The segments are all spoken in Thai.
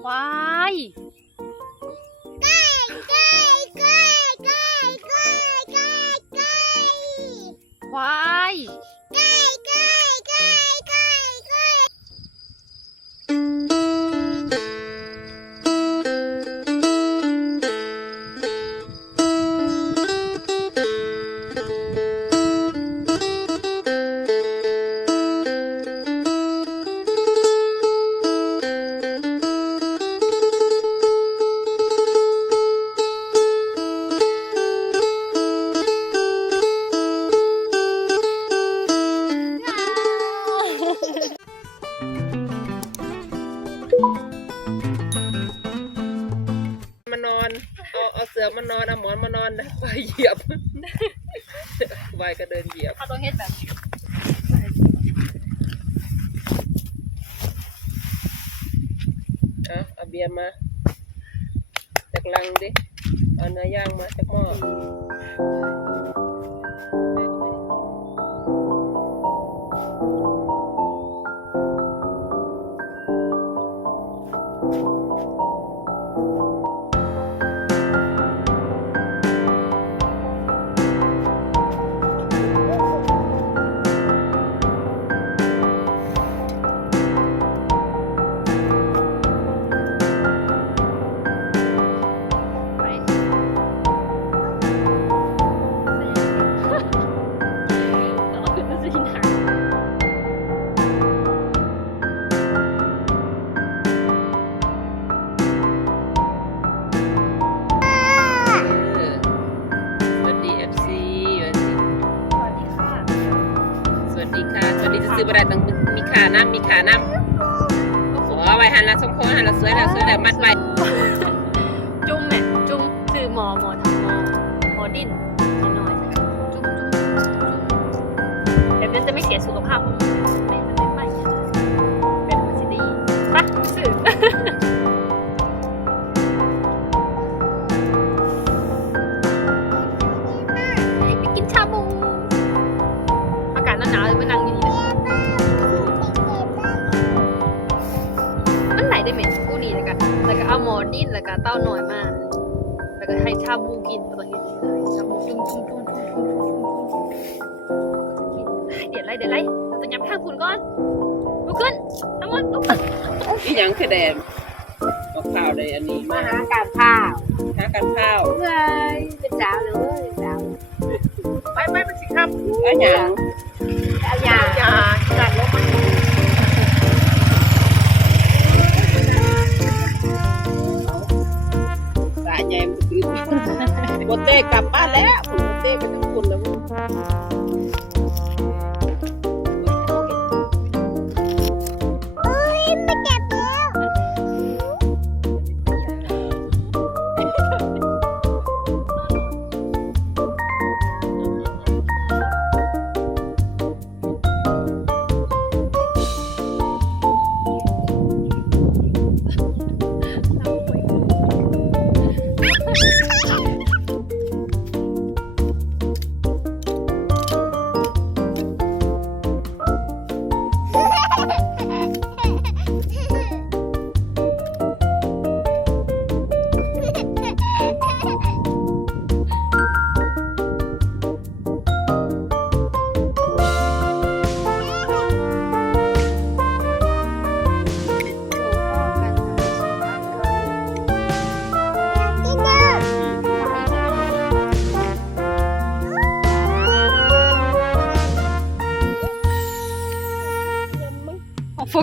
ควายไก่ไก่ไก่ไก่ไก่ไก่ไก่ควาย อย่ เป็นมันสิดีปะสื่อไปกินชาบูอากาศหนาวๆเลยมานั่งอยู่นี่เลยมันไหนได้ไหมกูนี่แล้วกันแล้วก็เอาหมอดินแล้วก็เต้าหน่อยมาแล้วก็ให้ชาบูกินตอนนี้ชาบูจุ่มจุ่มจุ่มจุ่มจุ่มจุ่มจุ่มเดี๋ยวไรเดี๋ยวไร ย้ำข้างคุณก่อนลุกขึ้นทั้งหมดลุกขึ้นอีหยังคือแดมเอาข้าวได้อันนี้มามาหาการข้าวหากันข้าวเฮ้ยเป็นสาวเลยเว้ยสาวไปไปไปสิครับเอาหยังเอายาอย่าจัดลงมาสายใหญ่มันคือโบเต้กลับบ้านแล้วโบเต้ไปทั้งคนแล้ว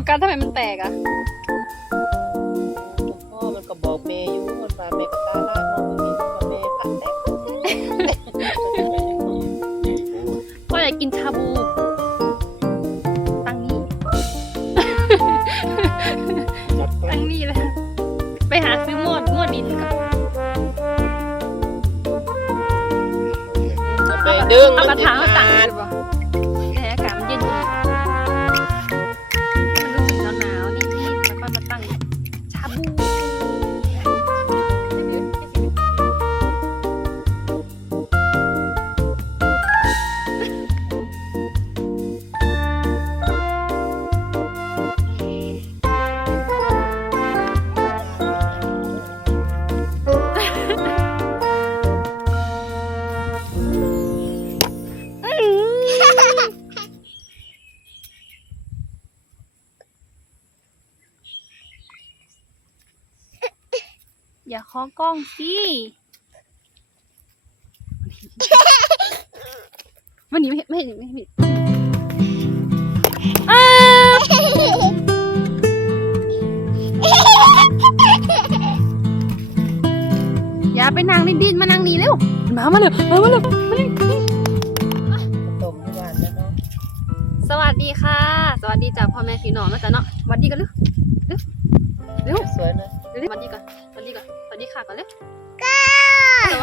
กัสทำไมมันแตกอะพ่อมันก็บอกแม่อยู่มันว่าแม่ก็ตาล่ายมอมันว่าแม่ผัดแต่พ่ออยากกินชาบูตังนี้ตังนี้เลยไปหาซื้อหมวดหมดดินกับไปดึงเอากระถางมานตั้ง กล้องสิวันนี้ไม่ไม่ไม่ไม่อ้าอย่าไปนั่งในดินมานั่งนี่เร็วมามาเลยมามาเลยมาเลยต้มที่บ้านแล้วเนาะสวัสดีค่ะ สวัสดีจากพ่อแม่พี่น้องนะจ๊ะเนาะสวัสดีกันเร็วเร็วเร็วสวยนะเร็วสวัสดีก่อน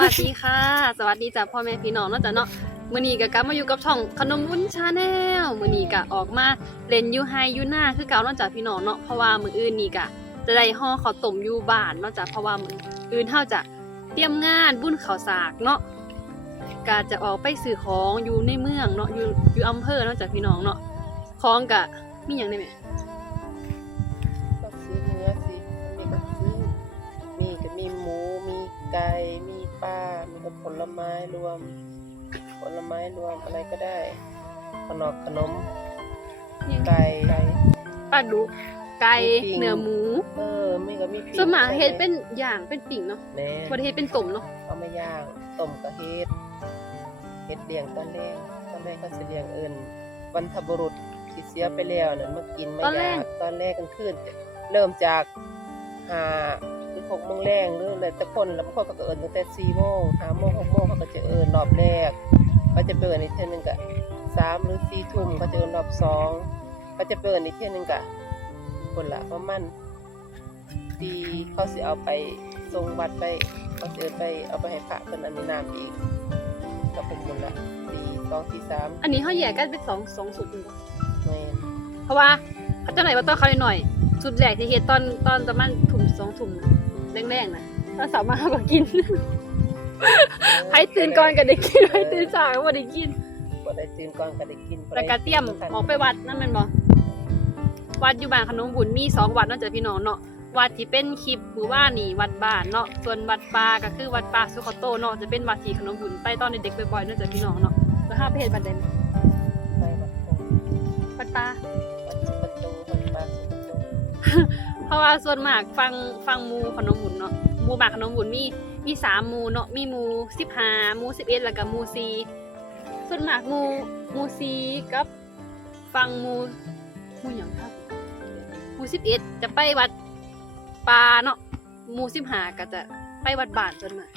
วัสดีค่ะ สวัสดีจากพ่อแม่พี่น้องนะจ๊ะเนาะมื้อนี้ก็กลับมาอยู่กับช่องขนมวุ้นชาแนลมื้อนี้ก็ออกมาเล่นยูไฮยูหน้าคือเก่าเนอกจากพี่น้องเนาะเพราะว่ามืออื่นนี่ก็จะได้ห่อข้าวต้มยูบ้านเนอกจากเพราะว่ามืออื่นเฮาจะเตรียมงานบุญข้าวสากเนาะก็จะออกไปซื้อของอยู่ในเมืองเนาะอยู่อยู่อำเภอเนอกจากพี่น้องเนาะของก็มีหยังได้ไหมก็ซื้อเนื้อสิมีก็ซื้อมีก็มีหมูมีไก่มี ผลไม้รวม ผลไม้รวมอะไรก็ได้ ขนมขนม ไก่ไก่ปลาดุกไก่หมูปิ้งเนื้อหมู เออมีก็มีส่วนมากเฮ็ดเป็นอย่างเป็นปิ่งเนาะแหน่บ่ได้เฮ็ดเป็นต้มเนาะเอามาย่างต้มก็เฮ็ดเฮ็ดเลี้ยงตอนแรกตอนแรกก็สิเลี้ยงเอิ้นบรรพบุรุษที่เสียไปแล้วนั่นมากินมาย่างตอนแรกกลางคืนเริ่มจากห้า หรือหกโมงแรงหรือแล้วแต่คนแล้วบางคนก็เอิ้นตั้งแต่สี่โมงห้าโมงหกโมงเขาก็จะเอิ้นรอบแรกก็จะเปิดอีกเทื่อนึงก็สามหรือสี่ทุ่มก็จะเอิ้นรอบสองก็จะเปิดอีกเทื่อนึงก็คนละประมาณตีเขาสิเอาไปส่งวัดไปเขาสิเอิ้นไปเอาไปให้พระเพิ่นอันนี้น้ำอีกก็เป็นคนละตีสองตีสามอันนี้เฮาแยกกันเป็นสองสองสูตรอยู่แม่นเพราะว่าเขาเจ้าไหนว่าต้องเขาหน่อยๆสูตรแรกที่เฮ็ดตอนตอนประมาณถุ่มสองถุ่ม แรงๆน่ะถ้าสามารถก็กินให้ตื่นก่อนก็ได้กินให้ตื่นสายก็บ่ได้กินบ่ได้ตื่นก่อนก็ได้กินแล้วก็เตรียมออกไปวัดนั่นแม่นบ่วัดอยู่บ้านขนมบุญมีสองวัดเนอกจากพี่น้องเนาะวัดที่เป็นคลิปหรือว่านี่วัดบ้านเนาะส่วนวัดป่าก็คือวัดป่าสุขโตเนาะจะเป็นวัดที่ขนมบุญไปตอนเด็กๆบ่อยๆเนอกจากพี่น้องเนาะแล้วถ้าไปเฮ็ดบัดใดไปวัดโพธิ์วัดป่าวัดสุกโตวัดป่าสุกโตเพ ราะว่าส่วนมากฟังฟังหมูขนมบุญเนาะหมูบากขนมบุญมีมีสามหมูเนาะมีหมูสิบห้าหมูสิบเอ็ดแล้วก็หมูซีส่วนมากหมูหมูซีกับฟังหมูหมูหยังครับหมูสิบเอ็ดจะไปวัดป่าเนาะหมูสิบห้าก็จะไปวัดบ้านส่วนมาก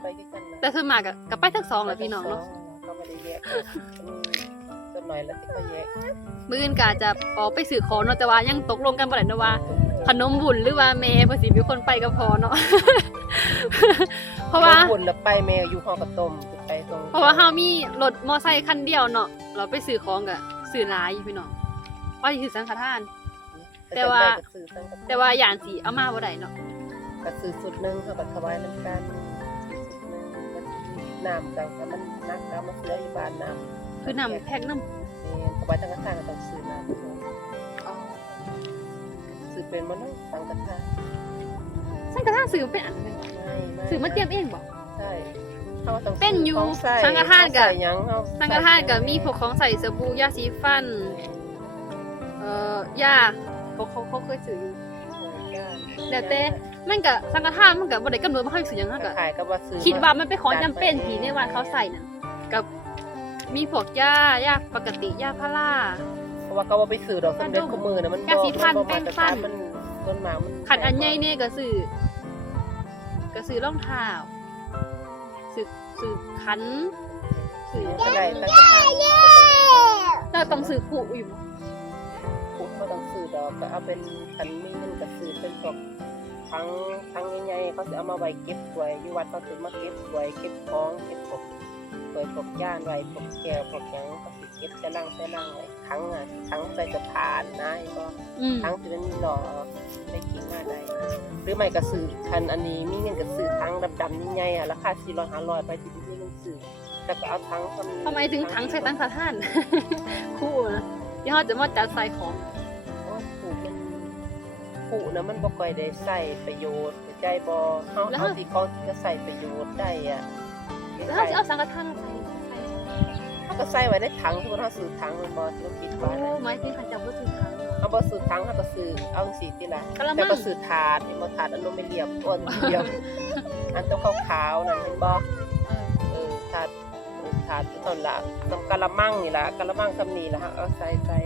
ไปด้วยกันนะแต่ส่วนมากก็ก็ไปทั้งสองแหละพี่น้องเนาะก็ไม่ได้แยกกันต้น หน่อยแล้วที่เขาแยกมื้ออื่นก็จะออกไปสื่อของเนาะแต่ว่ายังตกลงกันบ่ได้เนาะว่า ขนมบุญหรือว่าแม่เพิ่นสิมีคนไปก็พอเนาะ เพราะว่า บุญแล้วไปแมวอยู่ห้องกระต้มไปตรงเพราะว่าเฮามีรถมอไซค์คันเดียวเนาะเราไปซื้อของก็ซื้อหลายอยู่พี่น้องว่าสิซื้อสังฆทาน แต่ว่ากระสือตั้งกระแต่ว่าอย่างสิเอามาบ่ได้เนาะกระสือสุดหนึงเขาบัดถวายน้ำกันสุดหนึงมันน้ำกันถ้ามันนักแล้วมันเสืออยู่บ้านน้ำ คือนำแพ็คน้ำนี่ถวายตั้งกระทานก็ต้องซื้อน้ำซื้อเป็นมันต้องตั้งกระทานสังฆทานซื้อเป็นอันนึงไม่ไม่ซื้อมาเตรียมเองบ่ ใช่เขาว่าต้องซื้เป็นอยู่ของใส่สังฆทานก็ของใส่หยังเฮาสังฆทานก็มีพวกของใส่สบู่ยาสีฟัน เอ่อยาเขาเขาเขาเคยซื้ออยู่ แล้วแต่ มันก็สังฆทานมันก็บ่ได้กำหนดว่าเฮาสิซื้อหยังเฮาก็ขายก็ว่าซื้อคิดว่ามันเป็นของจำเป็นที่ในวันเขาใส่น่ะกับ มีพวกยายาปกติยาพารา เพราะว่าเขาว่าไปซื้อดอกสำเร็จคู่มือน่ะมันยาสีฟันมับ่แป้งมาตรฟัฐานนมันต้นหมากมันขันอันใหญ่เนี่ยก็ซื้อก็ซื้อรองเท้าซื้อซื้อขันซื้อก็ได้ตั้งกระทานเราต้องซื้อขู่อยู่ปุ๊บก็ต้องซื้อดอกก็เอาเป็นคันมีเงินก็ซื้อเป็นพวกทั้งทั้งใหญ่ๆเขาสิเอามาไว้เก็บไว้อยู่วัดเขาสิมาเก็บไว้เก็บของเก็บพว กไว้พวกย่านไว้พวกแก้วพวกหยังเขาสิเก็บใส่ลังใส่ลังไว้ทั้งอะทั้งใส่กระถานนะเห็นบ่อืมทั้งที่มันมีหล่อได้กินมาได้หรือไม่ก็ซื้อคันอันนี้มีเงินก็ซื้อทั้งดำๆใหญ่ๆอะราคา400 500ไปที่มีเงินซื้อแต่ก็เอาทั้งทำทำไมถึงถังใส่ตั้งสะท่าน คู่นะยี่ห้อจะมาจัดใส่ของ โอ้ผูกมันผูกนะมันบ่ค่อยได้ใส่ประโยชน์ใจบ่เฮาเฮาที่เขาจะใส่ประโยชน์ได้อะ แล้วเขาจะเอาสังฆทานมาใส่ใส่เขาก็ใส่ไว้ในถังที่เฮาซื้อถังมันบ่ที่มันปิดโอ้ไว้นะไม้ที่ขันจับว่าซื้อถังเฮเขาบ่ซื้อถังเขาก็ซื้อเอาสีติละกะละมังแต่ก็ซื้อถาดนี่บ่ถาดอลูมิเนียมอ้วนเดียวอันตัวขาวๆนั่นเห็นบ่เออเออถาดเออถาดที่ตอนละกับกะละมังนี่ล่ะกะละมังซำนี้ล่ะฮะเอาใส่ใส่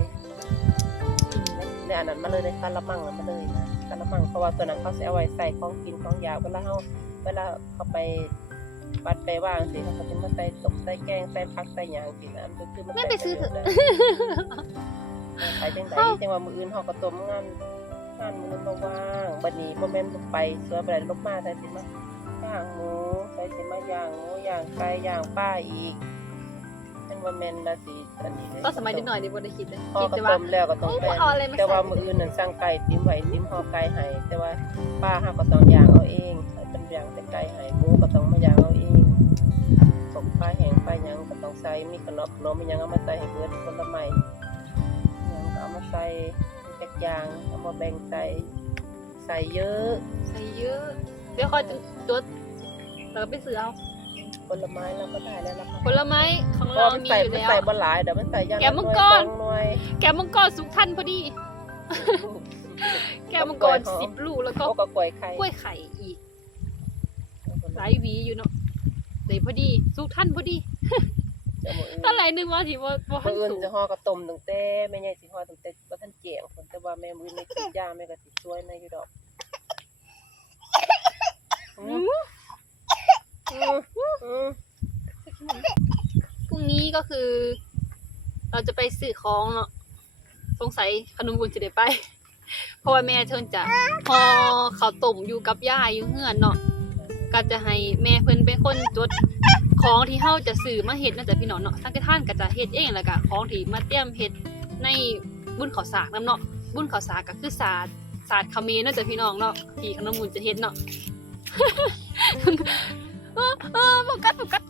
ในอันนั้นมาเลยในกะละมังน่ะมาเลยกะละมังเพราะว่าตัวนั้นเขาสิเอาไว้ใส่ของกินของยาเวลาเฮาเวลาเขาไป วัดไปว่างสิเขาก็จะมาใส่ตกใส่แกงใส่ผักใส่หยังสินะมันคือมันไม่ไปซื้อเถอะไปจังไดจังว่ามื้ออื่นเฮาก็ต้มงานงานมื้อบ่ว่างบัดนี้บ่แม่นไปสวยบ่ได้ลบมาใส่สิมาย่างหมูใส่สิมาย่างหมูย่างไก่ย่างปลาอีก มันบ่แม่นละสิอันนี้เด้ก็สมัยนิดหน่อยดิบ่ได้คิดเลยพอคิดก็แต่ว่า ต้มแล้วก็ต้องโอ้แป้เอาอะไรมาแต่ว่าใส่มื้ออื่นนั่นสั่งไก่ติ้มไว้ติ้มห่อไก่ให้แต่ว่าป้าเฮาก็ต้องย่างเอาเองให้เป็นย่างเป็นไก่ให้หมูก็ต้องมาย่างเอาเองสมปลาแห้งปลาหยังก็ต้องใส่มีขนมขนมมีหยังเอามาใส่ให้เบิดผลไม้หยังก็เอามาใส่จักอย่างเอามาแบ่งใส่ใส่เยอะ ใส่เยอะ เดี๋ยวคอยจดแล้วก็ไปซื้อเอา ผลไม้เราก็ได้แล้วล่ะค่ะผลไม้ของเพเราราะมันมีใส่อยู่มันแล้วใส่บ่หลายเดี๋ยวมันใส่อย่างละแกะมังกรหน่วยสองหน่วยแกวมังกรสุกทันพอดี แกวมังกรสิบลูกแล้วก็ก็ก็กล้วยไข่กล้วยไข่อีกหลายหวีอยู่เนาะเดี๋ยวพอดีสุกทันพอดีจะมื้ออื่นตอนไหนนึงว่าสิว่าว่าทัมื้นออื่นสุกจะห่อกระต้มตั้งแต่แม่ใหญ่สิห่อตั้งแต่บ่ทันแจงพุ่นแต่ว่าแม่มื้อนี้กินยาแม่ก็สิช่วยแม่อยู่ดอกอืมอืมอืม พรุ่งนี้ก็คือ เราจะไปซื้อของเนาะสงสัยขนมบุญจะได้ไป เพราะว่าแม่เทินจะพอเขาต้มอยู่กับย่าอยู่เฮือนเนาะก็จะให้แม่เพิ่นเป็นคนจดของที่เฮาจะซื้อมาเฮ็ดเนาจะพี่น้องเนาะสังกท่านก็จะเฮ็ดเองแล้วก็ของที่มาเตรียมเฮ็ดในบุญข้าวสากนํเนาะบุญข้าวสากก็คือศาสตร์ศาสตร์เขมรเนาจะพี่น้องเนาะที่ขนมบุญจะเฮ็ดเนาะ เออเออโฟกัสโฟกัส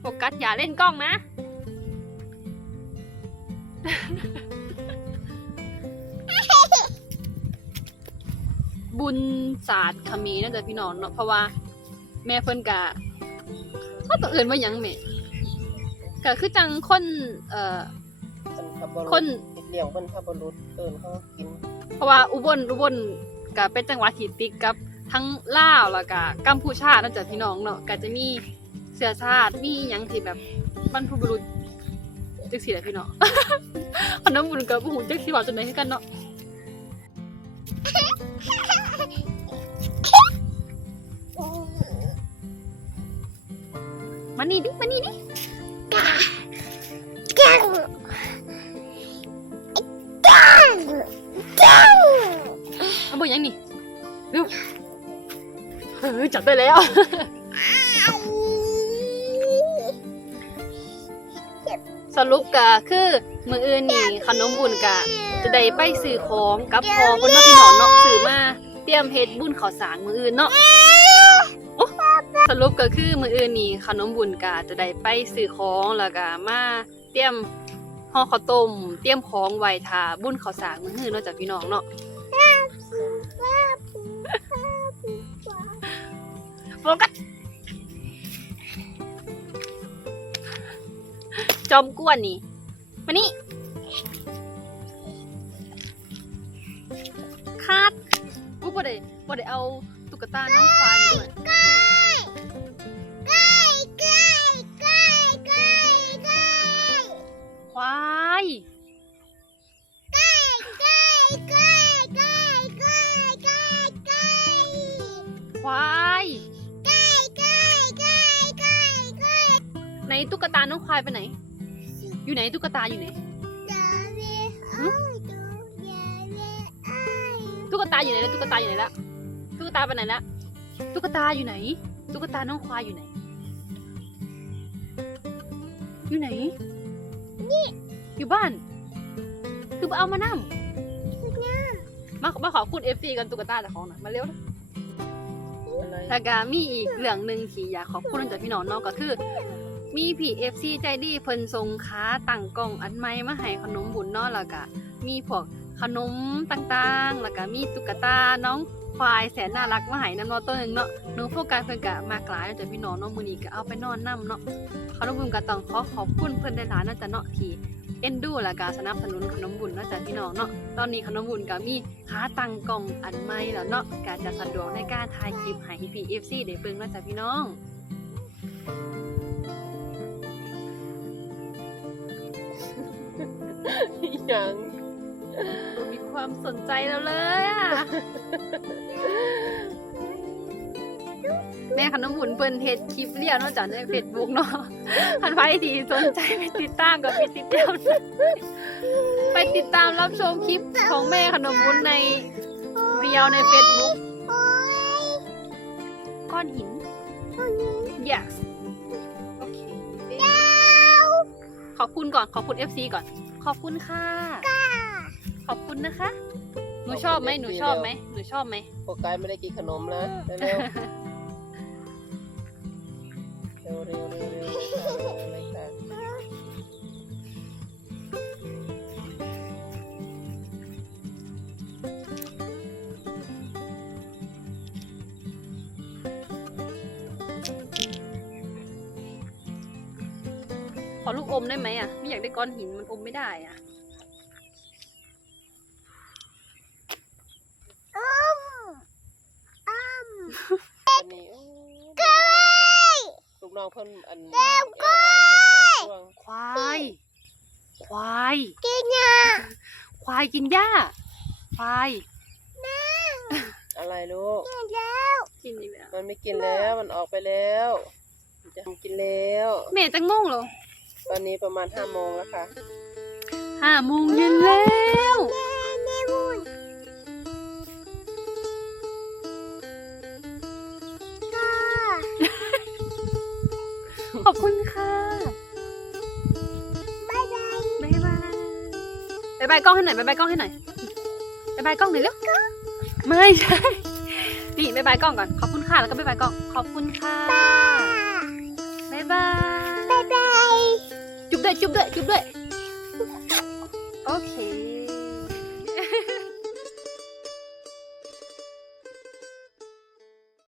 โฟกัสอย่าเล่นกล้องนะ บุญศาสตร์เขมรน่าจะพี่น้องเนาะเพราะว่า แม่เพิ่นกะเขาตัวอื่นว่าหยังแม่ก็คือจังคน เอ่อมันขับรถคน เลี้ยงเพิ่นขับรถเอิ้นเขากินเพราะว่าอุบลอุบลก็เป็นจังหวัดที่ติดกับ ทั้งลาวแล้วก็กัมพูชาเนาจะพี่น้องเนาะก็จะมีเสื้อชาติมีหยังที่แบบบรรพบุรุษจังซี่แหละพี่น้องขนมบุญกับหูจักสิว่าจังได๋คือกันเนาะมานี่ดิมานี่ดิกั ออจับได้แล้วสรุปก็คือมืออื่นนี่ขนมบุญกะจะได้ไปซื้อของกับพอเพิ่นเนาะพี่น้องเนาะซื้อมาเตรียมเฮ็ดบุญข้าวสารมืออื่นเนาะโอ้สรุปก็คือมืออื่นนี่ขนมบุญกะจะได้ไปซื้อของแล้วก็มาเตรียมห่อข้าวต้มเตรียมของไว้ทาบุญข้าวสารมื้ออื่นเนาะจ้ะพี่น้องเนาะ โฟกัสจอมกวนนี่ มานี่คาดกูบ่ได้บ่ได้เอาตุ๊กตาน้องควายมาด้วยควาย ตุ๊กตาน้องควายไปไหน อยู่ไหนตุ๊กตาอยู่ไหนดาเวอ้อยดูยาเวอ้ายตุ๊กตาอยู่ไหนแล้วตุ๊กตาอยู่ไหนแล้วตุ๊กตาไปไหนแล้วตุ๊กตาอยู่ไหน ตุ๊กตาน้องควายอยู่ไหน อยู่ไหน นี่ อยู่บ้าน คือเอามานั่มามาขอคุณเอฟซีกันตุ๊กตาจากของหน่อยมาเร็วนะอะไรแล้วก็มีอีกเรื่องหนึ่งที่อยากขอบคุณจากพี่น้องเนาะก็คือ มีผีเอฟซีใจดีเพิ่นทรงค้าตั้งกล่องอันใหม่มาให้ขนมบุญเนาะแล้วก็มีพวกขนมต่างๆ แล้วก็มีตุ๊กตาน้องควายแสนน่ารักมาให้นำเนาะตัวหนึงเนาะหนูโฟกัสเพิ่นก็มากหลายจากพี่น้องเนาะมื้อนี้ก็เอาไปนอนนํเนาะขนมบุญก็ต้องขอขอบคุณเพิ่นได้หลายๆเนาะจ้ะเนาะที่เอ็นดูและการสนับสนุนขนมบุญนาะจ้ะพี่น้องเนาะ ตอนนี้ขนมบุญก็มีหาตังกล่องอันใหม่แล้วเนาะการจะสะดวกในการถ่ายคลิปให้พี่เอฟซีได้เบิ่งนาะจ้ะพี่น้อง ยัง มีความสนใจแล้วเลยอะแม่ขนมบุญเปิ้นเฮ็ดคลิปเรียนเนาะจ้ะในเฟซบุ๊กเนาะท่านใครที่สนใจไปติดตามก็ไปติดตามไปติดตามรับชมคลิปของแม่ขนมบุญในเรียวในเฟซบุ๊กโอ้ยก้อนหินตัวนี้ yes ขอบคุณก่อนขอบคุณ FC ก่อน ขอบคุณค่ะก้าขอบคุณนะคะ หนูชอบไหมหนูชอบไหมหนูชอบไหม โฟกัสไม่ได้กินขนมนะเร็วๆ ได้ไหมอะ ไม่อยากได้ก้อนหินมันอมไม่ได้อะอ้มอ้มวันนี้โอ้ยลูกน้องเพิ่นอันเร็วก้อยควาย ควาย กินยาควายกินหญ้า ควาย อะไรลูก กินแล้ว กินอีกแล้วมันไม่กินแล้ว มันออกไปแล้วมันจะกินแล้ว แม่จะงงเหรอ ตอนนี้ประมาณห้าโมงแล้วค่ะห้าโมงเย็นแล้วแม่แม่บุญก้าขอบคุณค่ะบายบายบ๊ายบายบ๊ายบายกล้องให้หน่อยบ๊ายบายกล้องให้หน่อยบ๊ายบายกล้องหน่อยเร็วไม่ใช่นี่บ๊ายบายกล้องก่อนขอบคุณค่ะแล้วก็บ๊ายบายกล้องขอบคุณค่ะ ด้วยจุ๊บด้วยจุ๊บด้วยโอเค